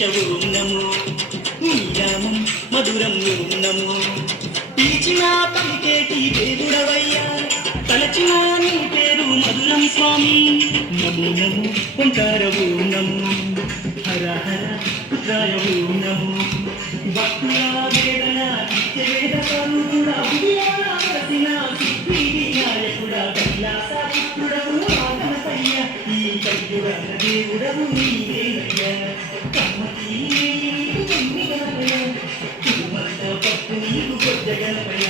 ఓం నమో నీరామం మధురం ఓం నమో పిలిచిన పలికేటి దేవుడవయ్యా తలచిన నీ పేరు మధురం స్వామి నమో నమో ఓంకార ఓం నమో హర హర పుత్రాయ ఓం నమో భక్తుల వేదన వేద కరుణ నాయకుడా కైలాస పుత్రుడవు ఆగనపయ్య ఈ కయ్యుడన్న దేవుడవు నీవేనయ్యా కమ్మకి నీకు కమ్మి గణపయ తిరుమల పప్పు నీకు కొద్ద గణపయ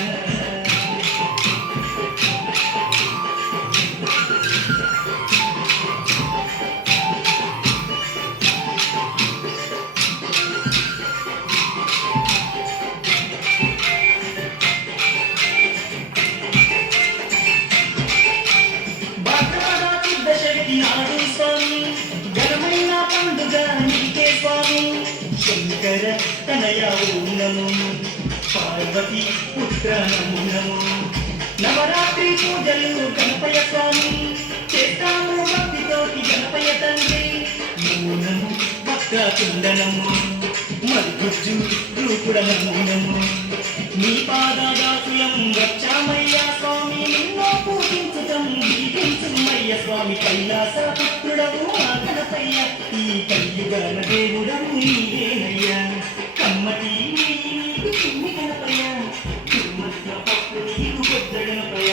ఘనమైన పండుగ నీకే స్వామి శంకర తనయ ఓం నమో పార్వతి పుత్ర నమో నమో నవరాత్రి పూజలు గణపయ స్వామి చేస్తాము భక్తితోటి గణపయ తండ్రి నమో నమో భక్త కుందనము మరుగుజ్జు రూపుడ నమో నమో నీ పాదదాసులం వచ్చామయ్యా స్వామి నిన్నో పూజించుతం దీపించుమయ్య స్వామి కైలాస పుత్రుడవు ఆగనపయ్య ఈ కయ్యుగన దేవుడవు నీవేనయ్యా కమ్మటి నీకు చిన్ని గణపయ్య తిరుమల పప్పు నీకు పెద్ద గణపయ్య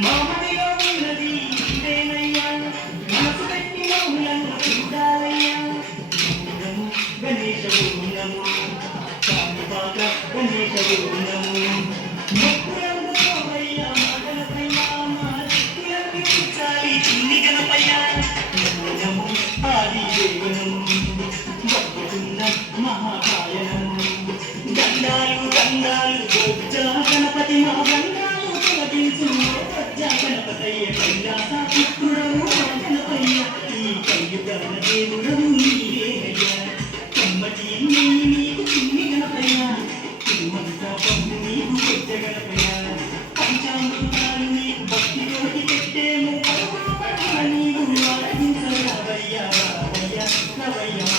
మామడిలో ఉన్నది ఇదేనయ్యా మనసు పెట్టి మౌలను చూడాలయ్యా నమో గణేశ ఓం నమో కామిపాక గణేశ ఓం నమో మొక్కులందు సోమయ్య గణపయ్య మానసిక్కులను తీర్చాలి చిన్ని గణపయ్య నమో నమో ఆది దేవనము భక్తున్న మహాకాయ నమో దండాలు దండాలు బొజ్జ గణపతి మా దండాలు తొలగించు గణపతయ్య కైలాస పుత్రుడవు గణపయ్య ఈ కయ్యుగన దేవుడవు నీవేనయ్యా కమ్మటి నీకు చిన్ని గణపయ్య తిరుమంత పప్పు నీకు పెద్ద గణపయ్య పంచామృతాలు నీకు భక్తితోటి పెట్టేము పరువులు పరువుల నీవు ఆరాధించరావయ్యా రావయ్యా రవయ్యా